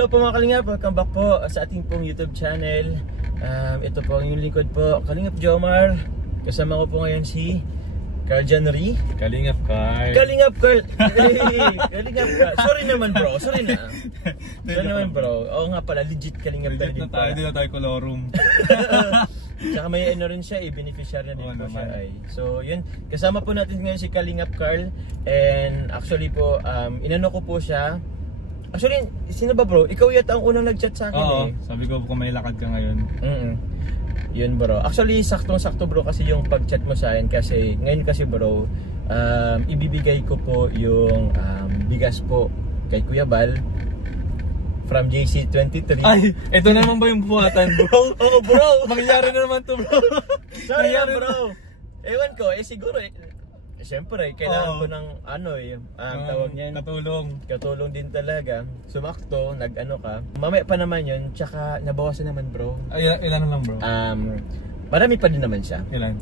hello po mga Kalingap, welcome back po sa ating pong YouTube channel. Ito po ang yung lingkod po, Kalingap Jomar. Kasama ko po ngayon si Carl Janry. Kalingap Carl. Kalingap Carl. Kalingap Carl. Sorry naman bro, sorry na. Sorry naman bro. Oo nga pala, legit Kalingap Carl din pala. Hindi na tayo kolorum. Tsaka may ano rin siya, beneficiary na din po siya ay. So yun, kasama po natin ngayon si Kalingap Carl. And actually po, inano ko po siya. Actually, sino ba bro? Ikaw yata ang unang nag-chat sa akin. Oo, sabi ko kung may lakad ka ngayon. Yun bro. Actually, saktong-sakto bro kasi yung pag-chat mo sa akin kasi ngayon kasi bro, ibibigay ko po yung bigas po kay Kuya Bal from JC23. Ay, ito naman ba yung buhatan bro? Oo bro! Mangyayari na naman to bro. Sorry na bro. Ewan ko, siguro siyempre, kailangan ko ng tawag niyan. Katulong din talaga. Sumakto, nag-ano ka. Mamaya pa naman yun, tsaka nabawasan naman bro. Ay, ilan lang bro? Marami pa din naman siya. Ilan?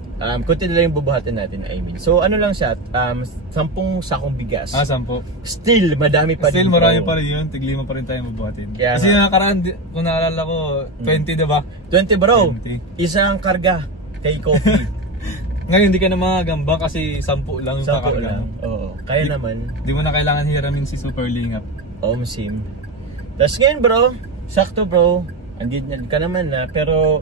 Kunti na lang yung bubuhatin natin, I mean. So ano lang siya, 10 sakong bigas. 10. Still, madami pa din. Still, marami pa rin yun. Tiglima pa rin tayo bubuhatin. Kaya kasi nakaraan, kung naalala ko, 20 diba? 20 bro. 20. Isang karga kay Coffee. Ngayon, hindi ka na magagamba kasi 10 lang yung kakarga. Oo. Kaya naman. Di mo na kailangan hiramin si Super Lingap. Sim. Tapos ngayon bro, sakto bro, andito ka naman na, pero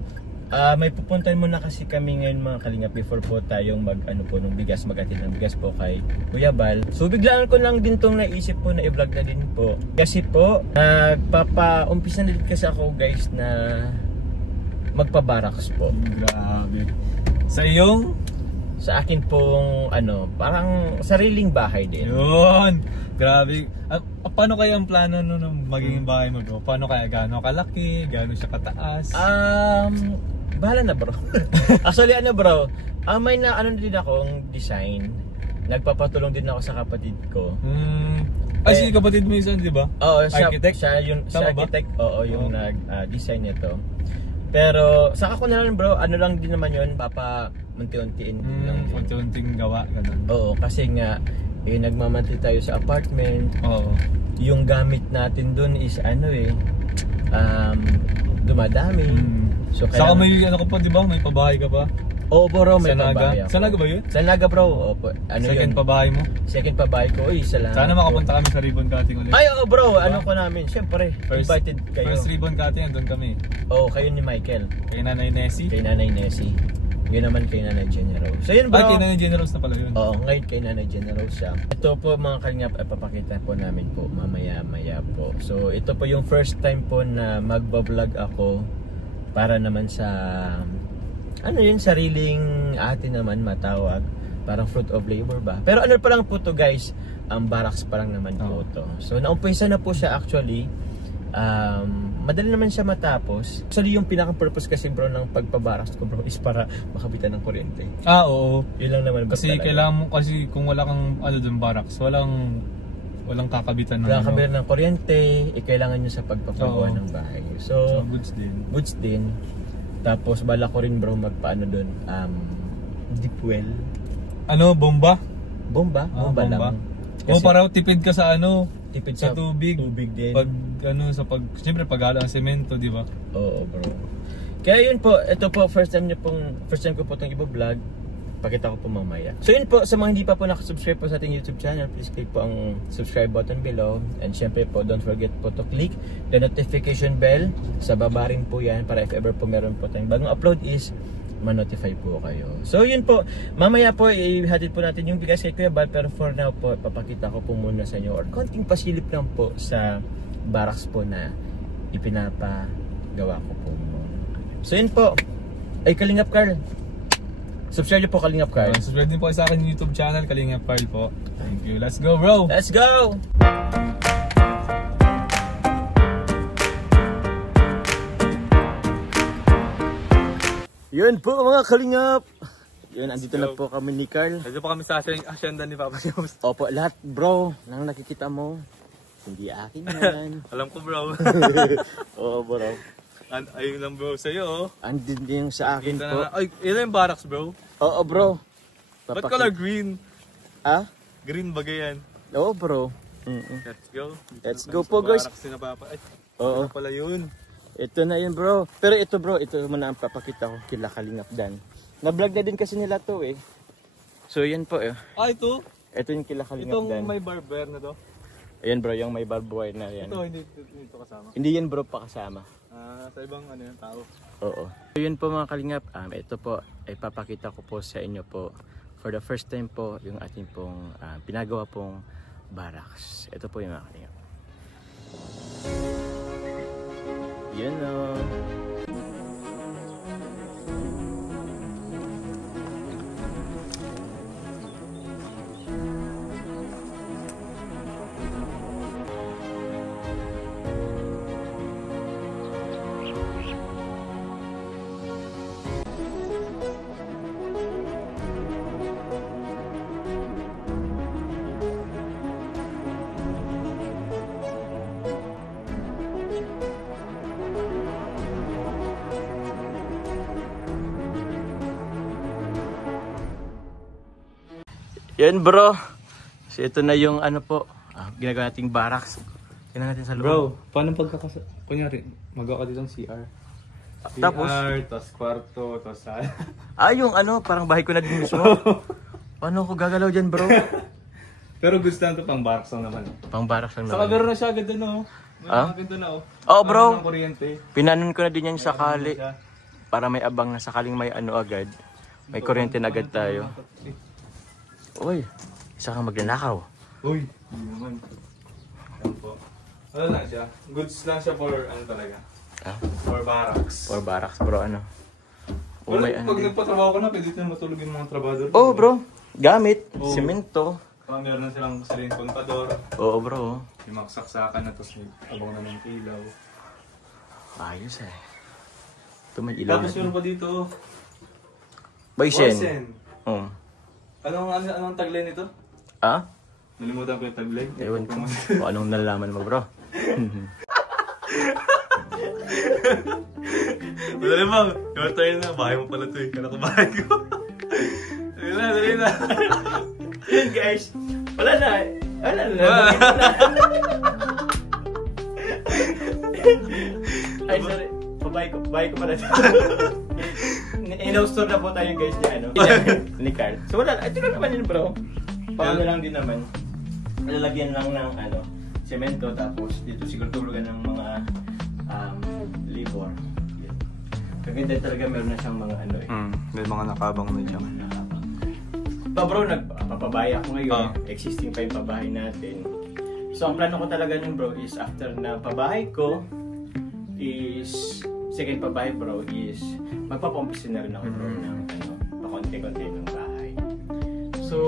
may pupuntahan muna kasi kami ngayon mga Kalingap before po tayong nung bigas, mag-atid ng bigas po kay Kuya Bal. So biglaan ko lang din tong naisip po na i-vlog na din po. Kasi po, umpisa na din kasi ako guys na magpabaraks po. Grabe. Sa akin pong parang sariling bahay din. Yun! Grabe. Paano kaya ang plano nung magiging bahay mo bro? Paano kaya? Gaano kalaki? Gaano siya kataas? Bahala na bro. Actually bro, may din akong design. Nagpapatulong din ako sa kapatid ko. Si kapatid mo isa, di ba? Oo, architect? Siya architect. Oo, yung nag-design nito. Pero saka ko na lang bro, lang din naman yun, unti-untiin din lang. Unti-unting gawa, ganun. Oo, kasi nga nagmamantli tayo sa apartment. Oo. Yung gamit natin dun is dumadami. So saka may ka pa, di ba? May pabahay ka pa? Oo bro, may pabahay ako. Sa Naga ba yun? Sa Naga bro. Opo. Second yun? Pabahay mo? Second pabahay ko. Salamat. Sana makapunta kami sa ribbon cutting ulit. Ay bro, diba? Ko namin. Siyempre, invited kayo. First ribbon cutting, andun kami. Kayo ni Michael. Kay Nanay Nessie? Kay Nanay Nessie. Yun naman kay Nanay General. So yun bro. Kay Nanay General na pala yun. Oo, ngayon kay Nanay General siya. Ito po mga Kalingap, papakita po namin po mamaya-maya po. So ito po yung first time po na magbablog ako para naman sa sariling atin naman matawag. Parang fruit of labor ba? Pero pa lang po to guys, barracks pa lang naman po to. So naumpisa na po siya actually. Madali naman siya matapos. Actually yung pinaka-purpose kasi bro ng pagpabaraks ko bro is para makabitan ng kuryente. Oo. Yun lang naman kasi kailangan mo, kasi kung wala kang dun barracks, walang kakabitan ng kakabitan ng kuryente, kailangan nyo sa pagpapagawa ng bahay. So goods din. Tapos bala ko rin bro magpaano dun, deep well. Bomba? Bomba lang. Kasi, para tipid ka sa tipid sa tubig. Tubig din. Siyempre paghalo ang semento, di ba? Oo bro. Kaya yun po, ito po first time ko po itong i-vlog. Pakita ko po mamaya. So yun po, sa mga hindi pa po nakasubscribe po sa ating YouTube channel, please click po ang subscribe button below. And syempre po, don't forget po to click the notification bell. Sa baba rin po yan para if ever po meron po tayong bagong upload is ma-notify po kayo. So yun po, mamaya po ihatid po natin yung bigas kay Kuya Bal, pero for now po papakita ko po muna sa inyo or konting pasilip lang po sa barracks po na ipinapagawa ko po. So yun po, Kalingap Carl, subscribe po Kalingap Carl. Subscribe din po sa akin YouTube channel, Kalingap Carl po. Thank you. Let's go bro! Let's go! Yun po mga Kalingap. Yun, andito na po kami ni Carl. Andito po kami sa asyenda ni Papa Jones. Opo, lahat bro, nang nakikita mo, hindi akin yan. Alam ko bro. Oo bro. Ayun lang bro sa'yo. Andin din sa akin po. Ay, ilan yung barracks bro? Oo bro. Ba't color green? Green ba yan? Oo bro. Let's go. Let's go po guys. Barracks ni Papa. Ay, Oo. Pala yun. Ito na yun bro. Pero ito bro, ito muna ang papakita ko kila Kalingap Dan. Na-vlog na din kasi nila to eh. So yan po eh. Ito? Ito yung kila Kalingap Dan. Itong may barber na to? Ayan bro, yung may barbed wire na yan. Ito, hindi ito kasama? Hindi yan bro, pakasama. Sa ibang ano yung tao? Oo. So yun po mga Kalingap, ito po ay papakita ko po sa inyo po for the first time po yung ating pong pinagawa pong barracks. Ito po yung mga Kalingap. Yan o. Yan bro. So ito na yung ano po, ginagawa nating barracks. Tingnan natin sa loob. Bro, paano kunyari, magawa ka dito ng CR? Tapos? CR, tapos kwarto, tapos sala. Yung ano, parang bahay ko na din mismo. Paano ako gagalaw dyan bro? Pero gusto lang ito pang barracks lang naman. Pang barracks lang Saka naman. meron na siya agad doon oh. May na oh. Oo bro. Ng kuryente. Pinanon ko na din yan sakali. Para may abang na sakaling may ano agad. May kuryente na agad tayo. Uy, isa kang magnanakaw. Uy, hindi naman. Yan po. Ano lang siya? Goods lang siya for ano talaga? For barracks. For barracks bro, ano? Pero pag nagpatrabaho ko na, pwede na matulog yung mga trabador. Oh bro, gamit, simento. Meron na silang sariling kontador. Oo bro. Yung mga saksakan na, tapos may abang na ng ilaw. Ayos eh. Ito may ilaw. Tapos meron pa dito. Boysen. Anong taglay nito? Nalimutan ko yung taglay. Ewan ko. O anong nalalaman mo bro? Dali ba? Yung tayo na, bahay mo pala ito eh. Kala ko bahay ko. Dali na. Yun guys, wala na. Ay sorry, babae ko pala. In-store na po tayo guys niya, ano? Ni Carl. So wala, ito lang naman yun bro. Paano lang din naman. Lalagyan lang ng ano, semento, tapos dito siguro tulugan ng mga labor. Kaganda talaga meron na siyang mga ano eh. May mga nakabang na dyan. Bro, nagpapabahay ako ngayon. Existing pa yung pabahay natin. So ang plano ko talaga nun bro is after na pabahay ko is second pabahay bro is magpapaumpisa na rin ako bro ng ano, pakonti-konti ng bahay. So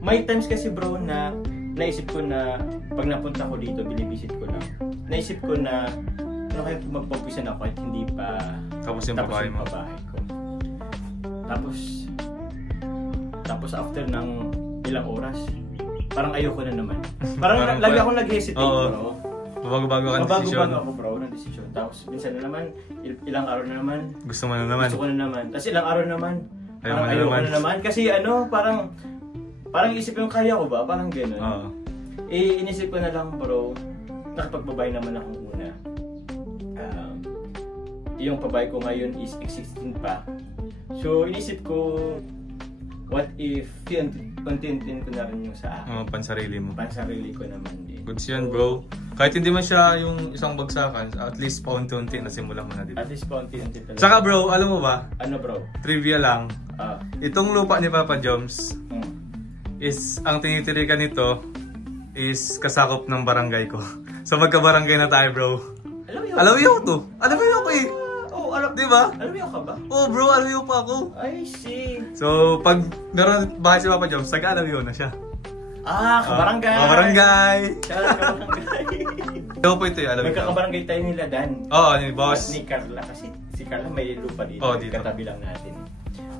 may times kasi bro na naisip ko na pag napunta ko dito, binibisit ko lang. Naisip ko na ano kaya magpaumpisa na ako at hindi pa tapos yung pabahay mo. ko. Tapos after ng ilang oras, parang ayoko na naman. Parang lagi akong nag-hesitate bro. Bago-bago ka ng desisyon. Bago ako bro ng desisyon. Tapos minsan na naman, ilang araw na naman. Gusto mo na naman. Gusto ko na naman. Tapos ilang araw na naman, parang ayoko na naman. Kasi ano, parang isip yung kaya ko ba? Parang gano'n. Inisip ko na lang bro, nakapagbabae naman akong una. Yung pabahay ko ngayon is existing pa. So inisip ko, what if contentin ko na rin yung sa akin? Pansarili mo. Pansarili ko naman din. Goods yan bro. Kahit hindi man siya yung isang bagsakan, at least paunti-unti nasimulan mo na dito. At least paunti-unti talaga. Saka bro, alam mo ba? Ano bro? Trivia lang. Itong lupa ni Papa Joms is, ang tinitirikan nito is kasakop ng barangay ko. So magkabarangay na tayo bro. Alam mo yun to? Alam mo yun ako eh. Di ba? Alam mo ka ba? Bro, alam mo pa ako. I see. So, pag meron bahay si Papa Joms, taga-alam yun na siya. Kabarangay! Kabarangay! Kabarangay! Ito po ito alam mo. Magkakabarangay tayo nila Dan. Ni boss. Ni Carla, kasi si Carla may lupa dito. Dito. Katabi lang natin.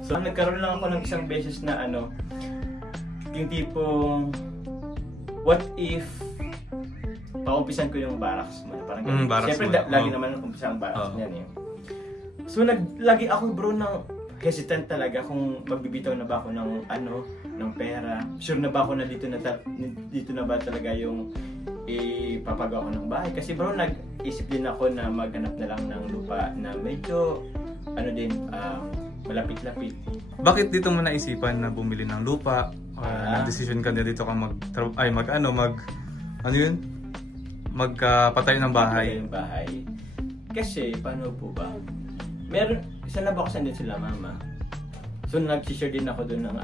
So, nagkaroon lang ako ng isang beses na ano, yung tipong, what if paumpisan ko yung barracks mo? Parang barracks siyempre, lagi naman umpisa ang barracks niyan eh. So lagi ako bro nang hesitant talaga kung magbibitaw na ba ako ng ano, ng pera. Sure na ba ako na dito na ba talaga yung ipapagawa ko ng bahay. Kasi bro, nag-isip din ako na maghanap na lang ng lupa na medyo ano din, malapit-lapit. Bakit dito mo naisipan na bumili ng lupa? Nag-decision ka na dito ka magpatay ng bahay. Kasi paano po ba? Meron, isa na boxan din sila mama. So nag-share din ako doon ng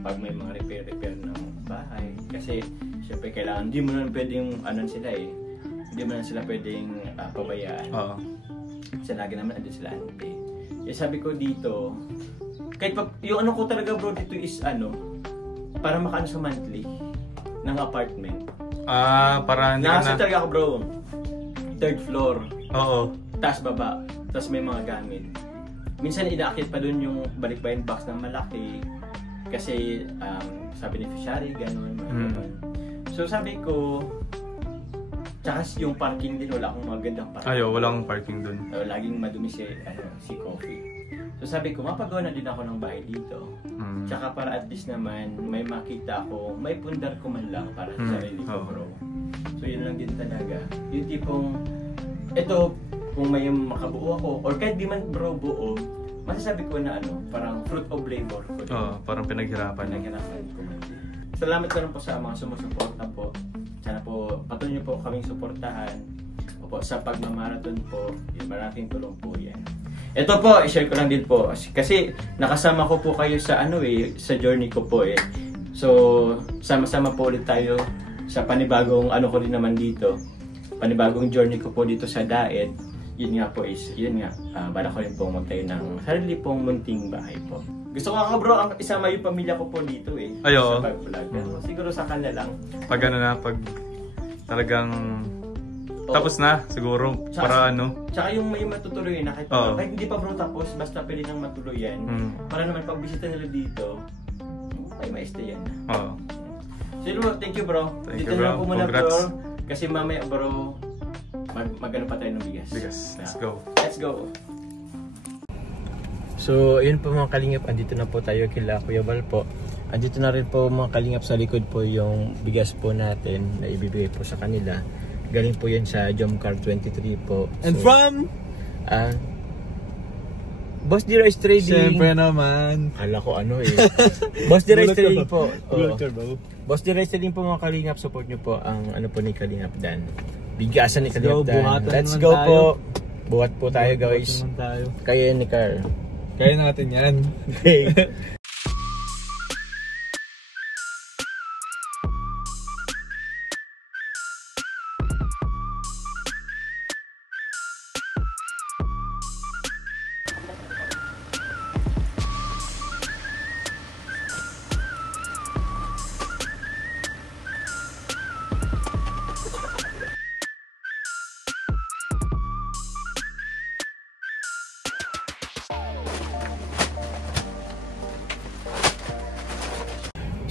pag may mga repair ng bahay. Kasi syempre kailangan, hindi mo na pwedeng sila hindi mo na sila pwedeng pabayaan. Kasi lagi naman andun sila auntie. Sabi ko dito, kahit yung ko talaga bro dito is para makaano sa monthly ng apartment. Para hindi na talaga ako bro, 3rd floor. Oo. Taas baba, tapos may mga gamit. Minsan inaakit pa dun yung balikbayan box na malaki kasi sa beneficiary, gano'n. So sabi ko, tsaka yung parking din, wala akong magandang parking. Walang parking dun. Laging madumi si Coffee. So sabi ko, mapagawa na din ako ng bahay dito. Tsaka para at least naman, may makita ako, may pundar ko man lang para sa sarili ko bro. So yun lang din talaga. Yung tipong, kung may makabuo ako, or kahit di man bro buo, masasabi ko na parang fruit of labor ko. Parang pinaghirapan ko. Salamat na rin po sa mga sumusuporta po. Sana po patuloy niyo po kaming suportahan. Opo, sa pagmamarathon po, maraming tulong po yan. Ito po, i-share ko lang din po. Kasi nakasama ko po kayo sa sa journey ko po So, sama-sama po ulit tayo sa panibagong ko din naman dito. Panibagong journey ko po dito sa Daet. Yun nga, bala ko rin po magtayo ng sarili pong munting bahay po. Gusto ko bro, isama yung pamilya ko po dito sa pag-vlog. Siguro sa kanila lang. Pag pag talagang tapos na, siguro, para Tsaka yung may matutuloy na kahit hindi pa bro tapos, basta pwede nang matuloy yan. Para naman pag bisita nila dito, ay ma-stay yan. So thank you bro. Thank dito you, bro. na po muna Congrats. bro. Kasi mamaya bro, magano pa tayo ng bigas. Let's go. Let's go. So, ayun po mga kalingap, andito na po tayo kila Kuya Val po. Andito na rin po mga kalingap sa likod po yung bigas po natin na ibibigay po sa kanila. Galing po yan sa Jomcar 23 po. And from? Boss D Rice Trading. Siyempre naman. Kala ko Boss D Rice Trading po. Boss D Rice Trading po mga kalingap, support nyo po ang po ni Kalingap Dan. Bigasan ni Kalingap Dan. Let's go po. Buhat po tayo guys. Kaya ni Carl. Kaya natin yan. Okay.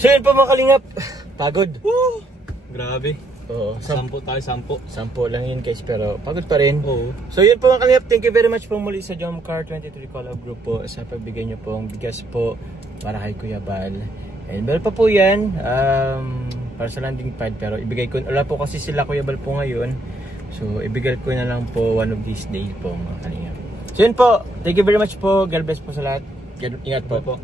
So yun po mga kalingap, pagod. Woo! Grabe. Oo, 10 tayo, 10. 10 lang yun guys, pero pagod pa rin. Oo. So yun po mga kalingap, thank you very much po muli sa Jomcar 23 Collab Group po sa pagbigay nyo pong bigas po para kay Kuya Val. And meron pa po yan, para sa landing pad, pero ibigay ko, wala po kasi sila Kuya Val po ngayon. So ibigay ko na lang po one of these days po mga kalingap. So yun po, thank you very much po, God bless po sa lahat. Ingat po.